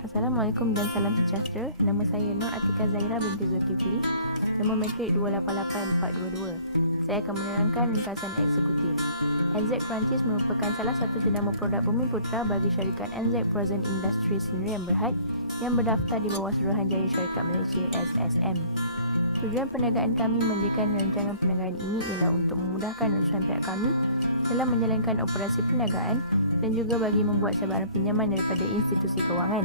Assalamualaikum dan salam sejahtera. Nama saya Nur Atika Zaira binti Zulkifli. Nombor matrik 288422. Saya akan menerangkan ringkasan eksekutif. NZ Crunchy's merupakan salah satu jenama produk bumi putra bagi syarikat NZ Frozen Industries Sdn Bhd yang berdaftar di bawah Suruhanjaya Syarikat Malaysia SSM. Tujuan perniagaan kami mendirikan rancangan perniagaan ini ialah untuk memudahkan urusan pihak kami dalam menjalankan operasi perniagaan dan juga bagi membuat cabaran pinjaman daripada institusi kewangan.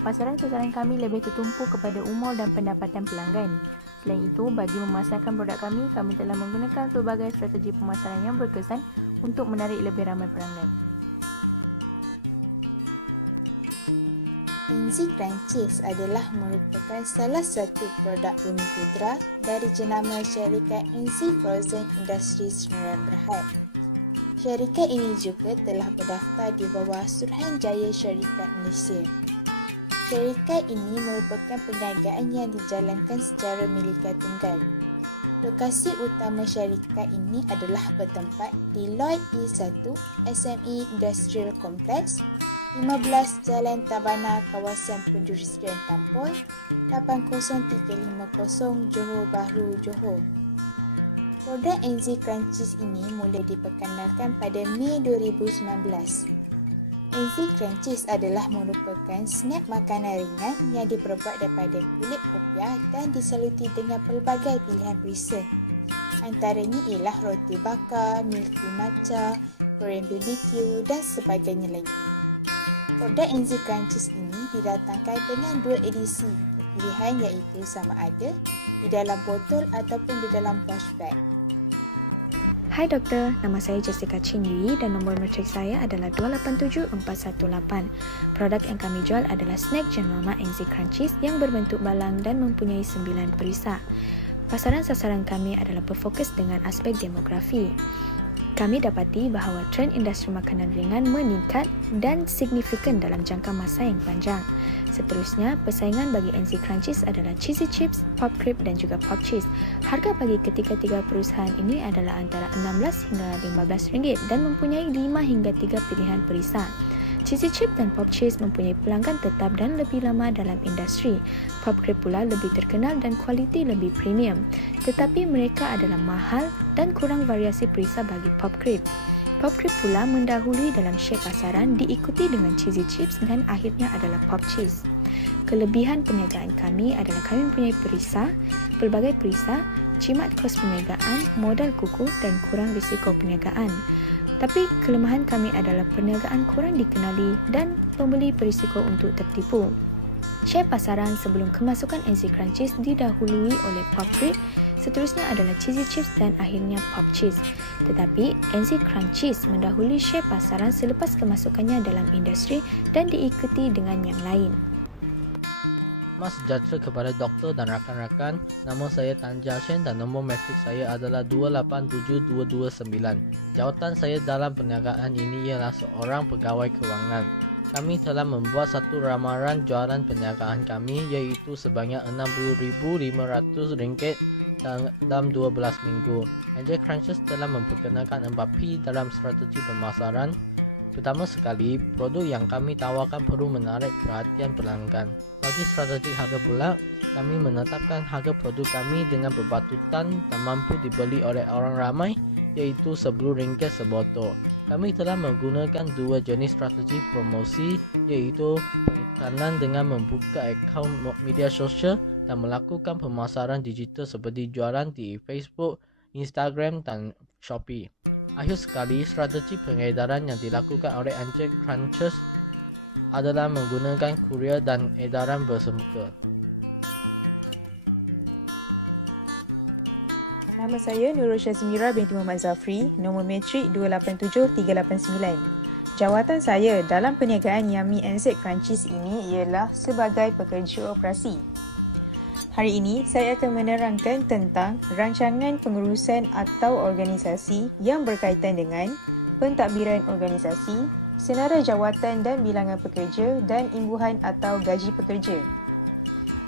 Pasaran sasaran kami lebih tertumpu kepada umur dan pendapatan pelanggan. Selain itu, bagi memasarkan produk kami telah menggunakan pelbagai strategi pemasaran yang berkesan untuk menarik lebih ramai pelanggan. NZ Crunchy's adalah merupakan salah satu produk bumi putra dari jenama syarikat NZ Frozen Industries Sdn Bhd. Syarikat ini juga telah berdaftar di bawah Suruhanjaya Syarikat Malaysia. Syarikat ini merupakan perniagaan yang dijalankan secara militer tunggal. Lokasi utama syarikat ini adalah bertempat di Lloyd E1 SME Industrial Complex, 15 Jalan Tabana, kawasan Perindustrian Tampoi, 80350 Johor Bahru, Johor. Produk NZ Crunchy's ini mula diperkenalkan pada Mei 2019. NZ Crunchy's adalah merupakan snack makanan ringan yang diperbuat daripada kulit popiah dan disaluti dengan pelbagai pilihan perisa. Antaranya ialah roti bakar, milky matcha, Korean BBQ dan sebagainya lagi. Produk NZ Crunchy's ini didatangkan dengan dua edisi pilihan iaitu sama ada di dalam botol ataupun di dalam pouch bag. Hai doktor, nama saya Jessica Chin Yui dan nombor matrik saya adalah 287418. Produk yang kami jual adalah snack jenama NZ Crunchy's yang berbentuk balang dan mempunyai 9 perisa. Pasaran sasaran kami adalah berfokus dengan aspek demografi. Kami dapati bahawa trend industri makanan ringan meningkat dan signifikan dalam jangka masa yang panjang. Seterusnya, persaingan bagi NZ Crunchy's adalah Cheesy Chips, Pop Crib dan juga Pop Cheese. Harga bagi ketiga-tiga perusahaan ini adalah antara RM16 hingga RM15 dan mempunyai 5 hingga 3 pilihan perisa. Cheesy Chip dan Pop Cheese mempunyai pelanggan tetap dan lebih lama dalam industri. Pop Crib pula lebih terkenal dan kualiti lebih premium. Tetapi mereka adalah mahal dan kurang variasi perisa bagi Pop Crib. Pop Crib pula mendahului dalam share pasaran diikuti dengan Cheesy Chips dan akhirnya adalah Pop Cheese. Kelebihan perniagaan kami adalah kami mempunyai perisa, pelbagai perisa, jimat kos perniagaan, modal kukuh dan kurang risiko perniagaan. Tapi kelemahan kami adalah perniagaan kurang dikenali dan pembeli berisiko untuk tertipu. Share pasaran sebelum kemasukan NZ Crunchy's didahului oleh Pop Crib, seterusnya adalah Cheesy Chips dan akhirnya Pop Cheese. Tetapi NZ Crunchy's mendahului share pasaran selepas kemasukannya dalam industri dan diikuti dengan yang lain. Selamat sejahtera kepada doktor dan rakan-rakan. Nama saya Tan Jia Shen dan nombor matrik saya adalah 287229. Jawatan saya dalam perniagaan ini ialah seorang pegawai kewangan. Kami telah membuat satu ramaran jualan perniagaan kami iaitu sebanyak RM60,500 dalam 12 minggu. NZ Crunchy's telah memperkenalkan 4P dalam strategi pemasaran. Pertama sekali, produk yang kami tawarkan perlu menarik perhatian pelanggan. Bagi strategi harga pula, kami menetapkan harga produk kami dengan berbatutan dan mampu dibeli oleh orang ramai iaitu RM10 sebotol. Kami telah menggunakan dua jenis strategi promosi iaitu perikanan dengan membuka akaun media sosial dan melakukan pemasaran digital seperti jualan di Facebook, Instagram dan Shopee. Akhir sekali, strategi pengedaran yang dilakukan oleh NZ Crunchy's adalah menggunakan kurier dan edaran bersemuka. Nama saya Nurul Syazmira binti Muhammad Zafri, nombor matrik 287389. Jawatan saya dalam perniagaan Yummy NZ Crunchy's ini ialah sebagai pekerja operasi. Hari ini saya akan menerangkan tentang rancangan pengurusan atau organisasi yang berkaitan dengan pentadbiran organisasi, senarai jawatan dan bilangan pekerja dan imbuhan atau gaji pekerja.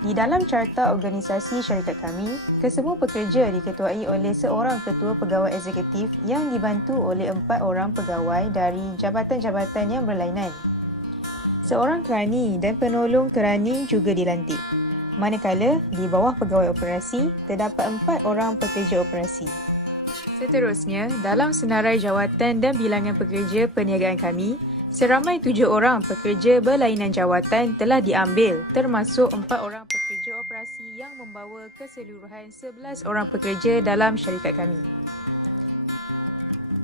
Di dalam carta organisasi syarikat kami, kesemua pekerja diketuai oleh seorang ketua pegawai eksekutif yang dibantu oleh 4 orang pegawai dari jabatan-jabatan yang berlainan. Seorang kerani dan penolong kerani juga dilantik. Manakala di bawah pegawai operasi terdapat 4 orang pekerja operasi. Seterusnya, dalam senarai jawatan dan bilangan pekerja perniagaan kami, seramai 7 orang pekerja berlainan jawatan telah diambil, termasuk 4 orang pekerja operasi yang membawa keseluruhan 11 orang pekerja dalam syarikat kami.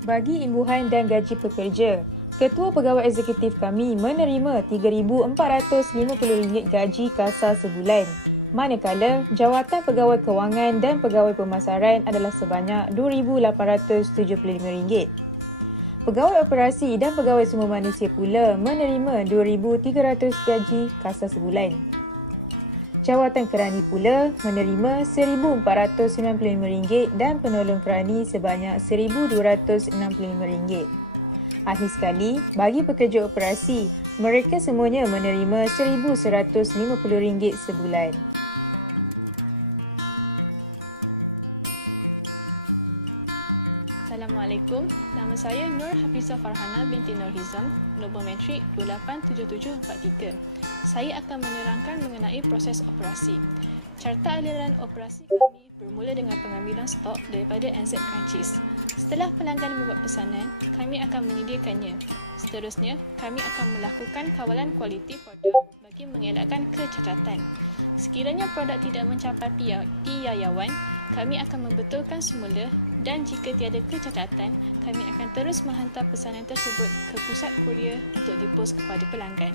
Bagi imbuhan dan gaji pekerja, Ketua Pegawai Eksekutif kami menerima RM3,450 gaji kasar sebulan, manakala jawatan pegawai kewangan dan pegawai pemasaran adalah sebanyak RM2,875. Pegawai operasi dan pegawai sumber manusia pula menerima RM2,300 gaji kasar sebulan. Jawatan kerani pula menerima RM1,495 dan penolong kerani sebanyak RM1,265. Akhir sekali, bagi pekerja operasi, mereka semuanya menerima RM1,150 sebulan. Assalamualaikum, nama saya Nur Hafizah Farhana binti Nur Hizam, nombor metrik 287743. Saya akan menerangkan mengenai proses operasi. Carta aliran operasi kami bermula dengan pengambilan stok daripada NZ Crunchies. Setelah pelanggan membuat pesanan, kami akan menyediakannya. Seterusnya, kami akan melakukan kawalan kualiti produk bagi mengelakkan kecacatan. Sekiranya produk tidak mencapai piawaian, kami akan membetulkan semula dan jika tiada kecacatan, kami akan terus menghantar pesanan tersebut ke pusat kurier untuk dipos kepada pelanggan.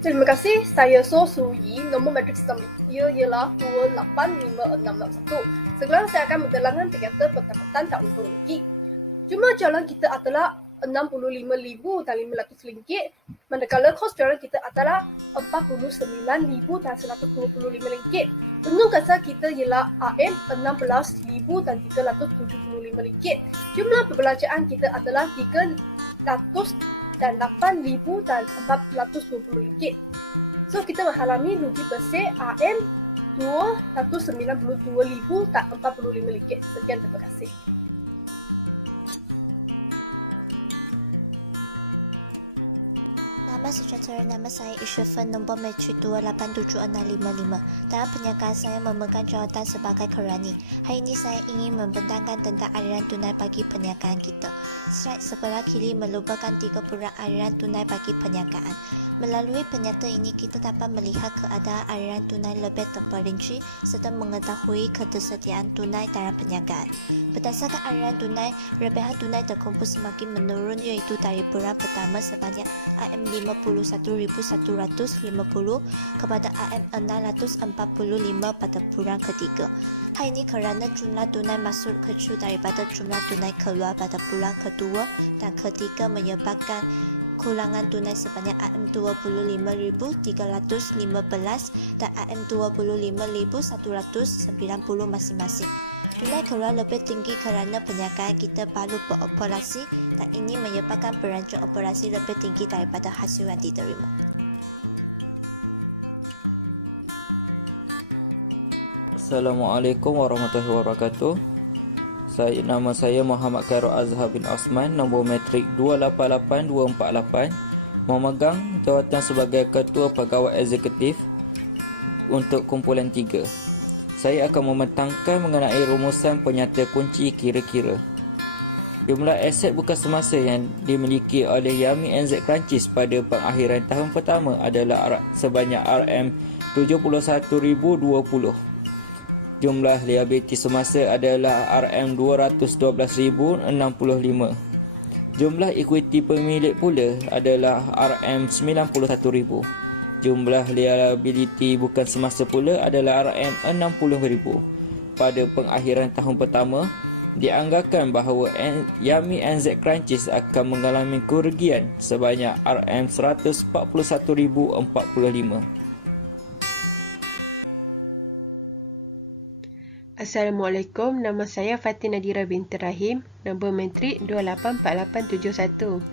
Terima kasih, saya So Su Yi, nombor matrik sistem ialah 285661. Sekarang saya akan menerangkan piagam pendapatan tahun politik. Jumlah jalan kita adalah RM65,500, manakala kos jalan kita adalah RM49,125. Untung kasar kita ialah RM16,375. Jumlah perbelanjaan kita adalah RM308,420. So, kita mengalami rugi bersih RM292,045. Sekian, terima kasih. Nama sejahtera, nama saya Isyafen, nombor metrik 287655. Dalam perniagaan saya memegang jawatan sebagai kerani. Hari ini saya ingin membentangkan tentang aliran tunai bagi perniagaan kita. Slide sebelah kiri melupakan 3 peran aliran tunai bagi perniagaan. Melalui penyata ini, kita dapat melihat keadaan aliran tunai lebih terperinci serta mengetahui ketersediaan tunai dalam perniagaan. Berdasarkan aliran tunai, lebihan tunai terkumpul semakin menurun iaitu dari bulan pertama sebanyak RM51,150 kepada RM645 pada bulan ketiga. Hal ini kerana jumlah tunai masuk kecil daripada jumlah tunai keluar pada bulan kedua dan ketiga menyebabkan kulangan tunai sebanyak RM25,315 dan RM25,190 masing-masing. Tunai keluar lebih tinggi kerana perniagaan kita baru beroperasi dan ini menyebabkan beranjak operasi lebih tinggi daripada hasil yang diterima. Assalamualaikum warahmatullahi wabarakatuh. Nama saya Muhammad Khairul Azhar bin Osman, nombor metrik 288248, memegang jawatan sebagai Ketua Pegawai Eksekutif untuk kumpulan 3. Saya akan membentangkan mengenai rumusan penyata kunci kira-kira. Jumlah aset bukan semasa yang dimiliki oleh Yummy NZ Crunchies pada pengakhiran tahun pertama adalah sebanyak RM71,020. Jumlah liabiliti semasa adalah RM212,065. Jumlah ekuiti pemilik pula adalah RM91,000. Jumlah liabiliti bukan semasa pula adalah RM60,000. Pada pengakhiran tahun pertama, dianggarkan bahawa Yummy NZ Crunchies akan mengalami kerugian sebanyak RM141,045. Assalamualaikum, nama saya Fatin Nadira binti Rahim, nombor metrik 284871.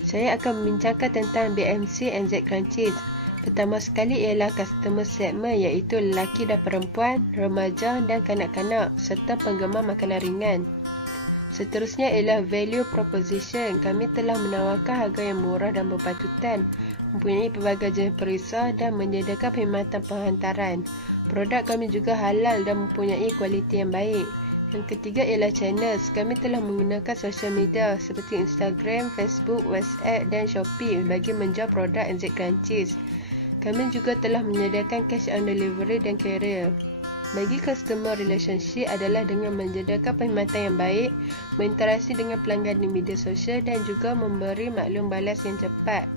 Saya akan membincangkan tentang BMC NZ Crunchies. Pertama sekali ialah customer segment iaitu lelaki dan perempuan, remaja dan kanak-kanak serta penggemar makanan ringan. Seterusnya ialah value proposition. Kami telah menawarkan harga yang murah dan berpatutan, mempunyai pelbagai jenis perisai dan menyediakan perkhidmatan penghantaran. Produk kami juga halal dan mempunyai kualiti yang baik. Yang ketiga ialah channels. Kami telah menggunakan social media seperti Instagram, Facebook, WhatsApp dan Shopee bagi menjual produk NZ Crunchies. Kami juga telah menyediakan cash on delivery dan carrier. Bagi customer relationship adalah dengan menyediakan perkhidmatan yang baik, berinteraksi dengan pelanggan di media sosial dan juga memberi maklum balas yang cepat.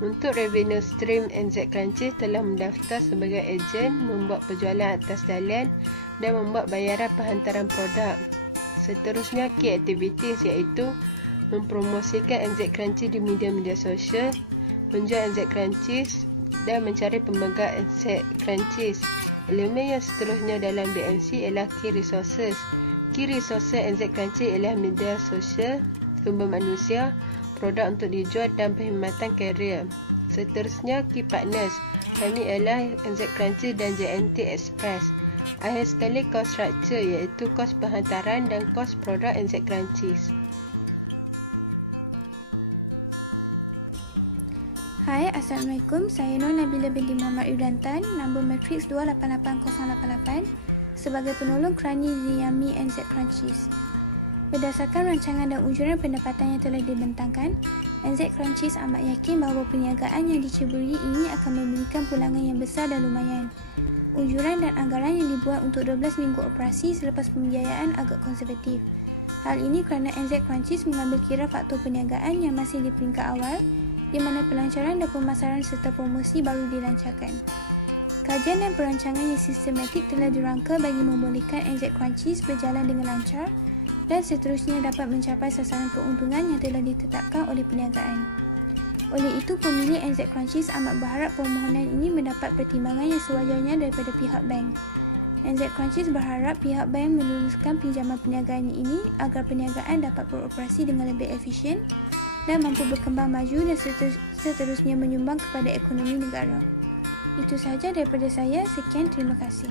Untuk revenue stream, NZ Crunchies telah mendaftar sebagai ejen, membuat penjualan atas talian dan membuat bayaran penghantaran produk. Seterusnya, key activities iaitu mempromosikan NZ Crunchies di media-media sosial, menjual NZ Crunchies dan mencari pemegang NZ Crunchies. Elemen yang seterusnya dalam BMC ialah key resources. Key resources NZ Crunchies ialah media sosial, sumber manusia, produk untuk dijual dan perkhidmatan carrier. Seterusnya, key partners. Kami ialah NZ Crunchies dan JNT Express. Akhir sekali, cost structure iaitu kos penghantaran dan kos produk NZ Crunchies. Hai, Assalamualaikum. Saya Nur Nabila binti Muhammad Yudantan, nombor matriks 288088 sebagai penolong kerani Yummy NZ Crunchies. Berdasarkan rancangan dan ujuran pendapatan yang telah dibentangkan, NZ Crunchies amat yakin bahawa perniagaan yang diceburi ini akan memberikan pulangan yang besar dan lumayan. Ujuran dan anggaran yang dibuat untuk 12 minggu operasi selepas pembiayaan agak konservatif. Hal ini kerana NZ Crunchies mengambil kira faktor perniagaan yang masih di peringkat awal, di mana pelancaran dan pemasaran serta promosi baru dilancarkan. Kajian dan perancangan yang sistematik telah dirangka bagi membolehkan NZ Crunchies berjalan dengan lancar dan seterusnya dapat mencapai sasaran keuntungan yang telah ditetapkan oleh perniagaan. Oleh itu, pemilik NZ Crunchies amat berharap permohonan ini mendapat pertimbangan yang sewajarnya daripada pihak bank. NZ Crunchies berharap pihak bank meluluskan pinjaman perniagaan ini agar perniagaan dapat beroperasi dengan lebih efisien dan mampu berkembang maju dan seterusnya menyumbang kepada ekonomi negara. Itu sahaja daripada saya. Sekian, terima kasih.